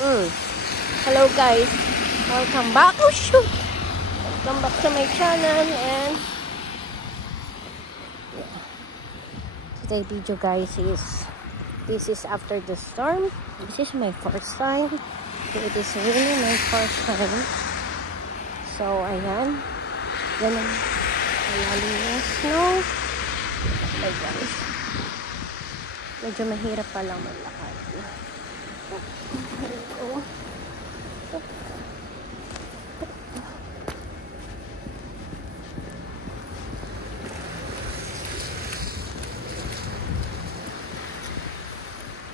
Hello guys, welcome back. Oh shoot! Welcome back to my channel. And today's video guys this is after the storm. This is my first time. It is really my first time. So ayan, yan ang malalim yung snow. Okay guys, medyo mahirap palang maglakad.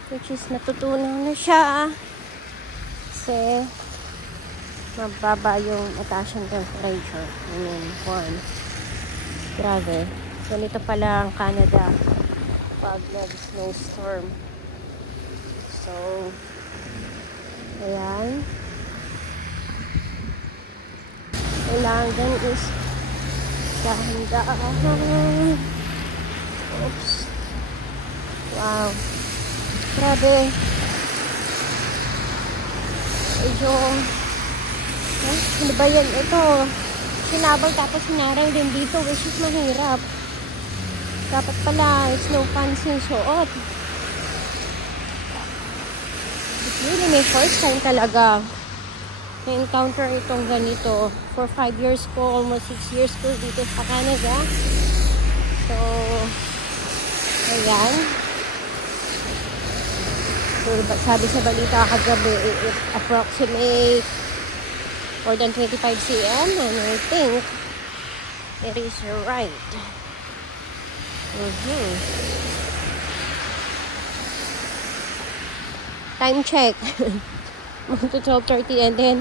Which is natutunan na siya kasi mababa yung mataas yung temperature. I mean, grabe. Ganito pala ang Canada pag nag-snowstorm. So, ayan. Kailangan is dahan-dahan. Oops. Wow. Grabe. Medyo, ano ba yan? Ito, sinabang tapos sinarang din dito, which is mahirap. Dapat pala, snow pants yung suot. It's really my first time talaga na-encounter itong ganito. For 5 years ko, almost 6 years ko dito sa Canada. So, ayan. So, sabi sa balita kagabi, it approximate more than 25 cm, and I think it is right. Time check. To 12:30, and then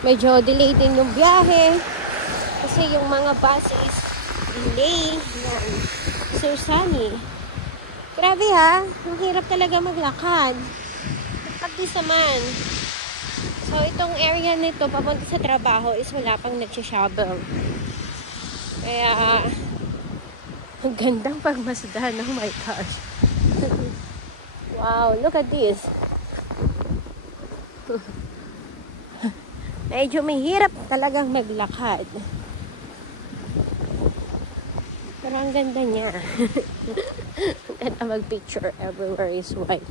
medyo delay din yung biyahe kasi yung mga buses delay. So sunny. Grabe ha, ang hirap talaga maglakad. At least naman. So itong area nito papunta sa trabaho is wala pang nagsishovel. Kaya ang gandang pagmasdan. Oh my gosh. Wow, look at this. Medyo mahirap talagang maglakad. Pero ang ganda niya. Ang ganda mag-picture. Everywhere is white.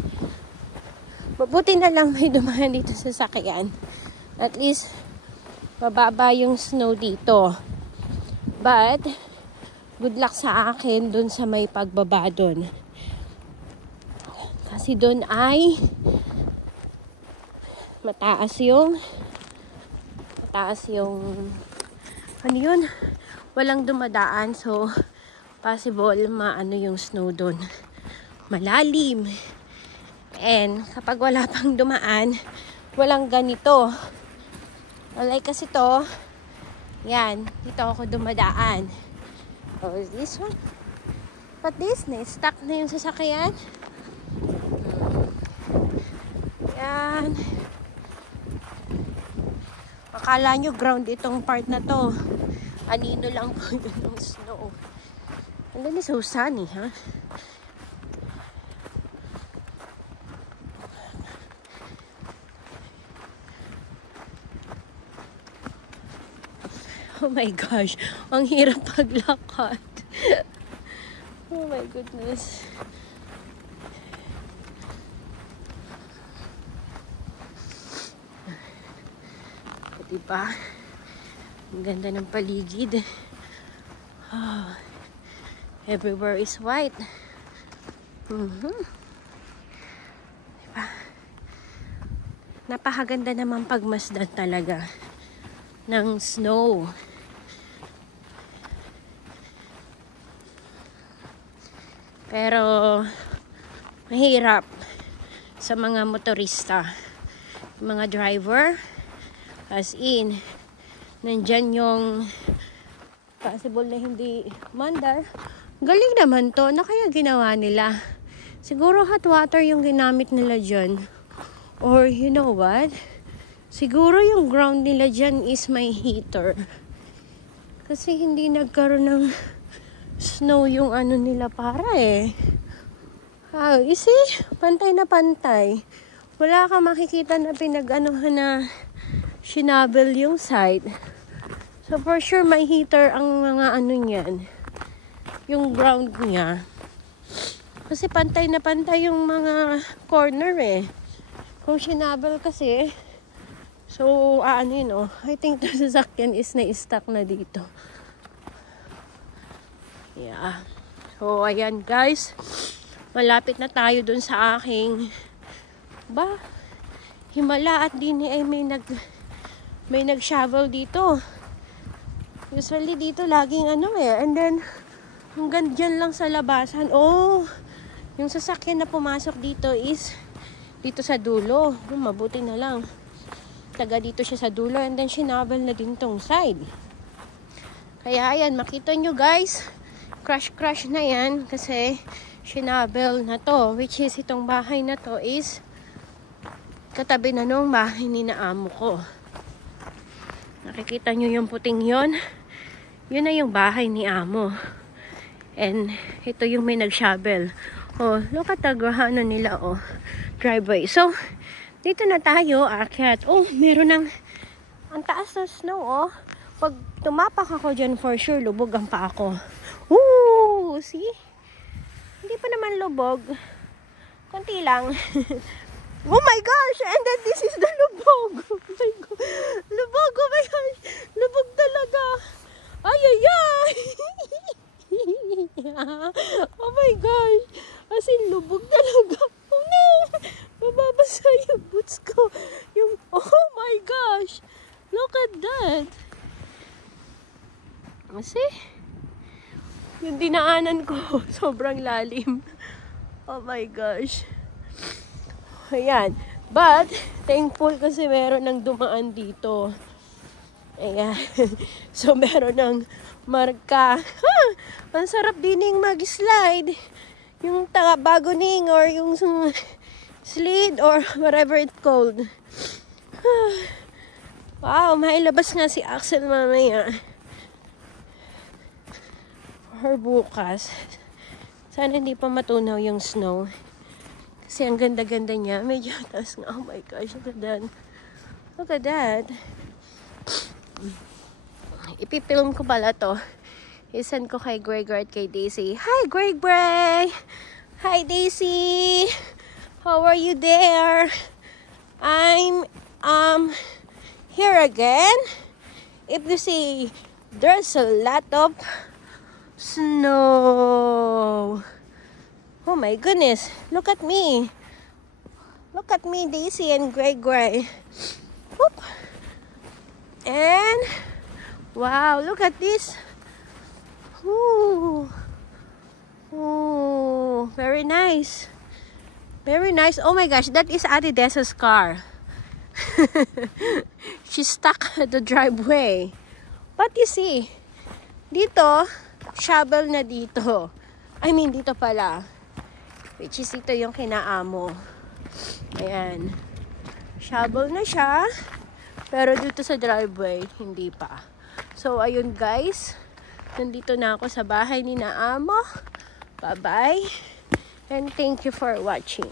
Mabuti na lang may dumaan dito sa sakyan. At least, mababa yung snow dito. But, good luck sa akin dun sa may pagbaba dun. Kasi dun ay mataas yung ano yun, walang dumadaan, so possible maano yung snow doon, malalim. And kapag wala pang dumaan, walang ganito. Like kasi to, yan, dito ako dumadaan. So this one, but this na stuck na yung sasakyan. Yan. Akala nyo ground itong part na to. Anino lang po yun ng snow. And then it's so sunny, ha? Oh my gosh. Ang hirap paglakad. Oh my goodness. Diba? Ang ganda ng paligid. Oh, everywhere is white. Diba? Napakaganda naman pagmasdan talaga ng snow. Pero mahirap sa mga motorista, mga driver. As in, nandyan yung possible na hindi mandar. Galing naman to. Ano kaya ginawa nila? Siguro hot water yung ginamit nila dyan. Or you know what? Siguro yung ground nila dyan is may heater. Kasi hindi nagkaroon ng snow yung ano nila para eh. You see? Pantay na pantay. wala kang makikita na pinag-anuhan na shinabel yung side. So for sure may heater ang mga ano niyan, yung ground niya. Kasi pantay na pantay yung mga corner eh. Kung shinabel kasi, so ano yun oh, I think the sasakyan is na-stuck na dito. Yeah. So ayan guys, malapit na tayo dun sa aking himala at din ay may nag-shovel dito. Usually dito laging ano eh, and then hanggang dyan lang sa labasan. Oh, yung sasakyan na pumasok dito is dito sa dulo. Mabuti na lang taga dito siya sa dulo, and then shinabel na din tong side. Kaya ayan, makita nyo guys, crash na yan kasi shinabel na to, which is itong bahay na to is katabi na nung bahay ni na amo ko. Nakikita nyo yung puting yon, yun na yung bahay ni amo, and ito yung may nag-shovel. Oh, look at the ano nila, oh, driveway. So dito na tayo aakyat. Oh, meron ng ang taas ng snow, oh. Pag tumapak ako dyan, for sure lubog ang paa ko. Ooh, see? Hindi pa naman lubog. Konti lang. Oh my gosh! And then this is the lubog. Oh my God. Lubog, oh my gosh. Lubog talaga. Ay, ay, ay. Oh my gosh. As in, lubog talaga. Oh no! Mababasa yung boots ko. Yung, oh my gosh. Look at that. Kasi, yung dinaanan ko, sobrang lalim. Oh my gosh. Ayan. But, thankful kasi meron ng dumaan dito. Ayan. So, meron ng marka. Ha! Ang sarap dining mag-slide. Yung bagoning or yung slid or whatever it's called. Wow, mailabas nga si Axel mamaya. Or bukas. Sana hindi pa matunaw yung snow. Kasi ang ganda-ganda niya. Medyo taas nga. Oh my gosh, look at that. Look at that. Ipipilm ko pala to. I-send ko kay Gregor at kay Daisy. Hi, Greg! Hi, Daisy! How are you there? I'm here again. If you see, there's a lot of snow. Oh my goodness. Look at me. Look at me, Daisy and Gregor. Whoop. And wow, look at this. Ooh. Ooh, very nice. Very nice. Oh my gosh, that is Ate Dessa's car. She's stuck at the driveway. But you see, dito, shovel na dito. I mean, dito pala. Which is ito yung kinaamo. Ayan. Shovel na siya. Pero dito sa driveway, hindi pa. So, ayun guys. Nandito na ako sa bahay ni Naamo. Bye-bye. And thank you for watching.